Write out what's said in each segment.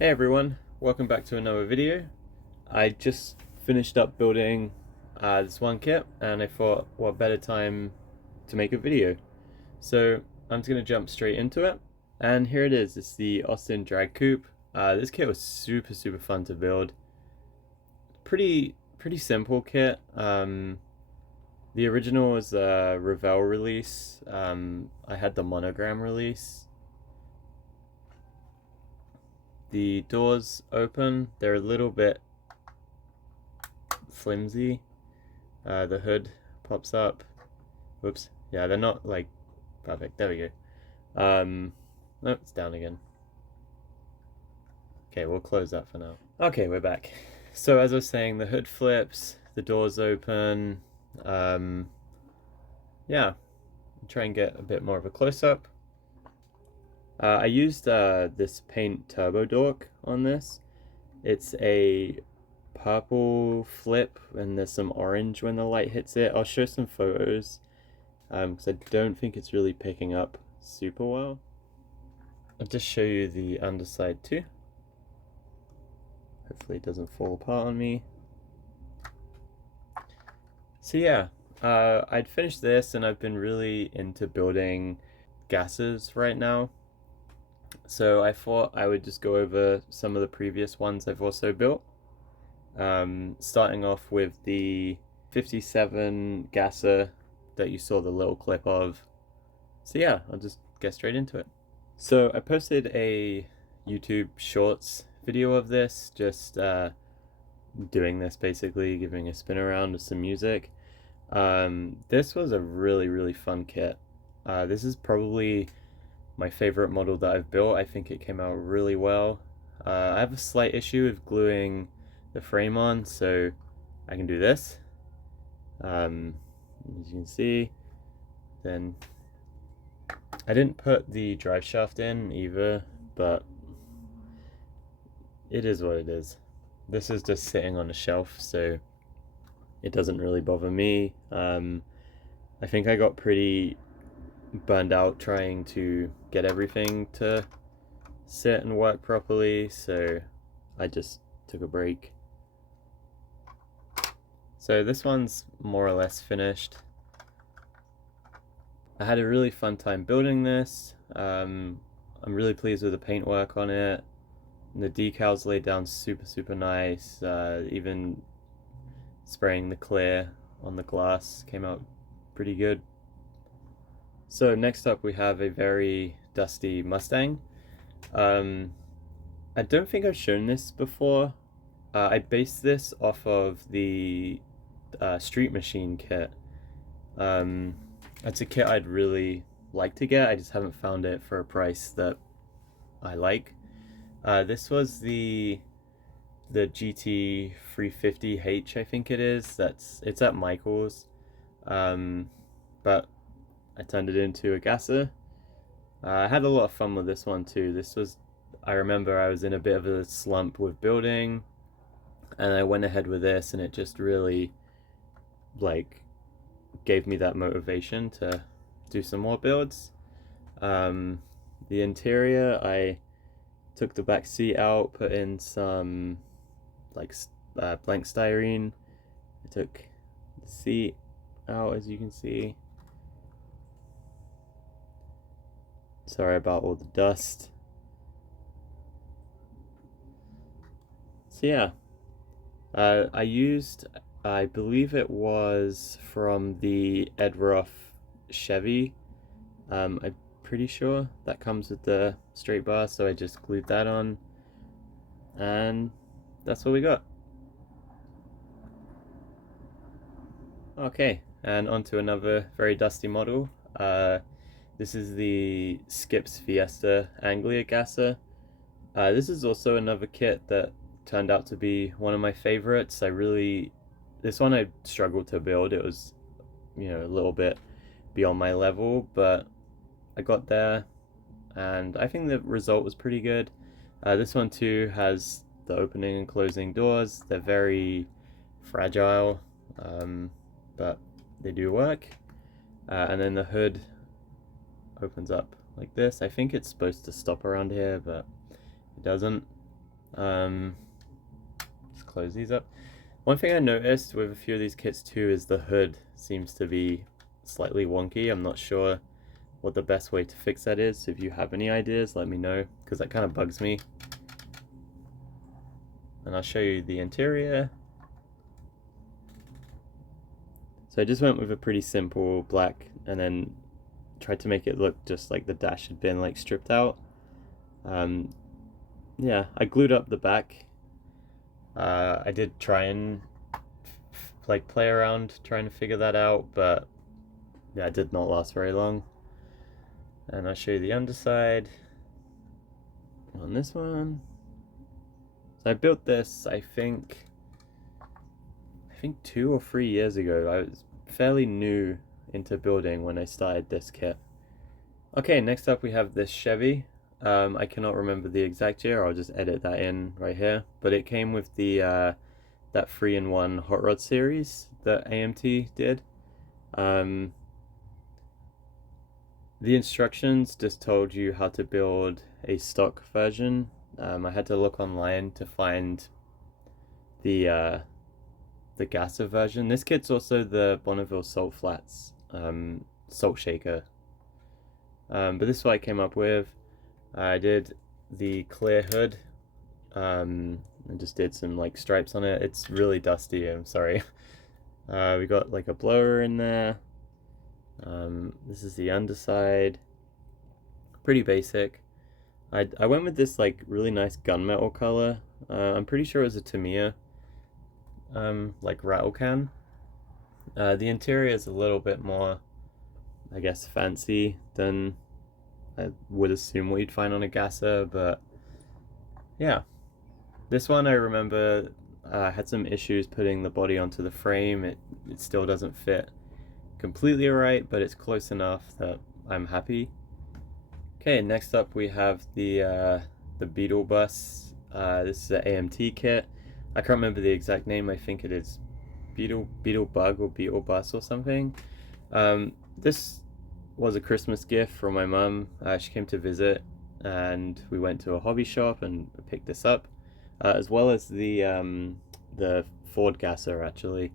Hey everyone, welcome back to another video. I just finished up building this one kit and I thought what better time to make a video. So I'm just going to jump straight into it. And here it is, it's the Austin Drag Coupe. This kit was super fun to build. Pretty simple kit. The original was a Revell release. I had the monogram release. The doors open, they're a little bit flimsy. The hood pops up. Whoops. Yeah, they're not like perfect. There we go. No, it's down again. Okay, we'll close that for now. Okay, we're back. So as I was saying, the hood flips, the doors open. Yeah, try and get a bit more of a close-up. I used this paint Turbo Dork on this. It's a purple flip and there's some orange when the light hits it. I'll show some photos because I don't think it's really picking up super well. I'll just show you the underside too. Hopefully it doesn't fall apart on me. So yeah, I'd finished this and I've been really into building gases right now. So I thought I would just go over some of the previous ones I've also built. Starting off with the 57 gasser that you saw the little clip of. So yeah, I'll just get straight into it. So I posted a YouTube Shorts video of this, just doing this basically, giving a spin around with some music. This was a really fun kit. This is probably my favorite model that I've built. I think it came out really well. I have a slight issue with gluing the frame on, so I can do this. As you can see, then I didn't put the drive shaft in either, but it is what it is. This is just sitting on a shelf, so it doesn't really bother me. I think I got pretty burned out trying to get everything to sit and work properly, so I just took a break. So this one's more or less finished. I had a really fun time building this. I'm really pleased with the paintwork on it. And the decals laid down super nice. Even spraying the clear on the glass came out pretty good. So next up we have a very dusty Mustang. I don't think I've shown this before. I based this off of the Street Machine kit. It's a kit I'd really like to get. I just haven't found it for a price that I like. This was the GT 350H, I think it is. It's at Michael's, but I turned it into a gasser. I had a lot of fun with this one too. I remember I was in a bit of a slump with building, and I went ahead with this, and it just really gave me that motivation to do some more builds. The interior, I took the back seat out, put in some blank styrene. I took the seat out, as you can see. Sorry about all the dust. So yeah, I used, I believe it was from the Ed Roth Chevy. I'm pretty sure that comes with the straight bar, so I just glued that on, and that's what we got. Okay, and onto another very dusty model. This is the Skips Fiesta Anglia gasser. This is also another kit that turned out to be one of my favorites. This one I struggled to build. It was, a little bit beyond my level, but I got there, and I think the result was pretty good. This one too has the opening and closing doors. They're very fragile, but they do work. And then the hood opens up like this. I think it's supposed to stop around here, but it doesn't. Let's close these up. One thing I noticed with a few of these kits too is the hood seems to be slightly wonky. I'm not sure what the best way to fix that is. So if you have any ideas, let me know, because that kind of bugs me. And I'll show you the interior. So I just went with a pretty simple black and then tried to make it look just like the dash had been like stripped out. Yeah, I glued up the back. I did try and like play around trying to figure that out, but yeah, it did not last very long. And I'll show you the underside on this one. So I built this, I think 2 or 3 years ago. I was fairly new into building when I started this kit. Okay, next up we have this Chevy. I cannot remember the exact year, I'll just edit that in right here. But it came with the that 3-in-1 Hot Rod series that AMT did. The instructions just told you how to build a stock version. I had to look online to find the Gasser version. This kit's also the Bonneville Salt Flats salt shaker. But this is what I came up with. I did the clear hood and just did some like stripes on it. It's really dusty, I'm sorry. We got like a blower in there. This is the underside. Pretty basic. I went with this like really nice gunmetal color. I'm pretty sure it was a Tamiya like rattle can. The interior is a little bit more, I guess, fancy than I would assume what you'd find on a Gasser, but yeah. This one I remember had some issues putting the body onto the frame. It still doesn't fit completely right, but it's close enough that I'm happy. Okay, next up we have the Beetle bus. This is an AMT kit. I can't remember the exact name. I think it is Beetle Bug or Beetle Bus or something. This was a Christmas gift from my mum. She came to visit and we went to a hobby shop and picked this up, as well as the Ford Gasser actually.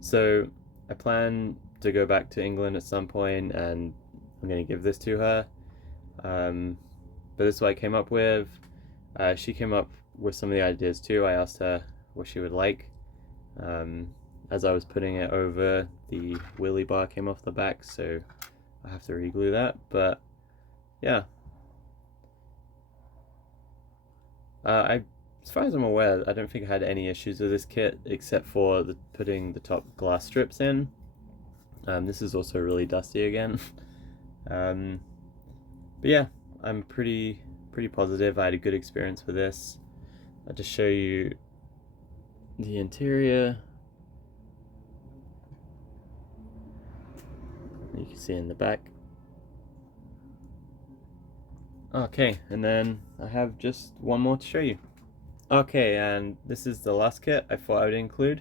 So I plan to go back to England at some point and I'm going to give this to her. But this is what I came up with. She came up with some of the ideas too. I asked her what she would like. As I was putting it over, the wheelie bar came off the back, so I have to re-glue that, but yeah. As far as I'm aware, I don't think I had any issues with this kit except for putting the top glass strips in. This is also really dusty again. But yeah, I'm pretty positive. I had a good experience with this. I'll just show you the interior. You can see in the back. Okay, and then I have just one more to show you. Okay, and this is the last kit I thought I would include.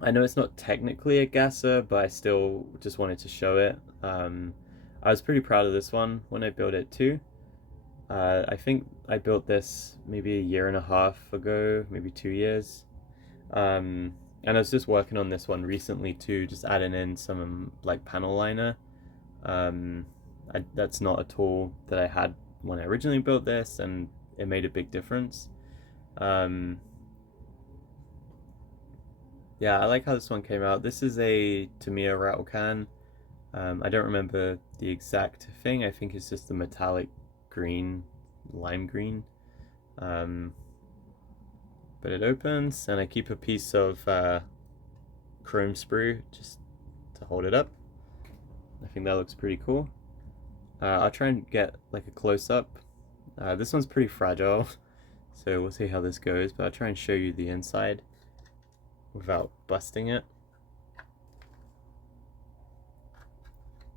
I know it's not technically a Gasser, but I still just wanted to show it. I was pretty proud of this one when I built it too. I think I built this maybe 1.5 years ago, maybe 2 years. And I was just working on this one recently too, just adding in some like panel liner. That's not a tool that I had when I originally built this, and it made a big difference. Yeah, I like how this one came out. This is a Tamiya rattle can. I don't remember the exact thing. I think it's just the metallic green, lime green. But it opens, and I keep a piece of chrome sprue just to hold it up. I think that looks pretty cool. I'll try and get like a close-up. This one's pretty fragile, so we'll see how this goes, but I'll try and show you the inside without busting it.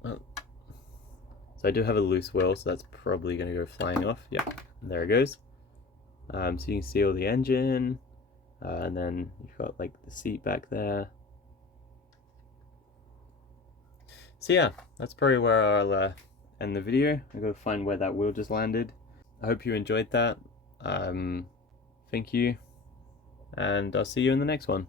Oh. So I do have a loose wheel, so that's probably going to go flying off. Yeah, there it goes. So you can see all the engine, and then you've got like the seat back there. So yeah, that's probably where I'll end the video. I'm going to find where that wheel just landed. I hope you enjoyed that. I think Thank you, and I'll see you in the next one.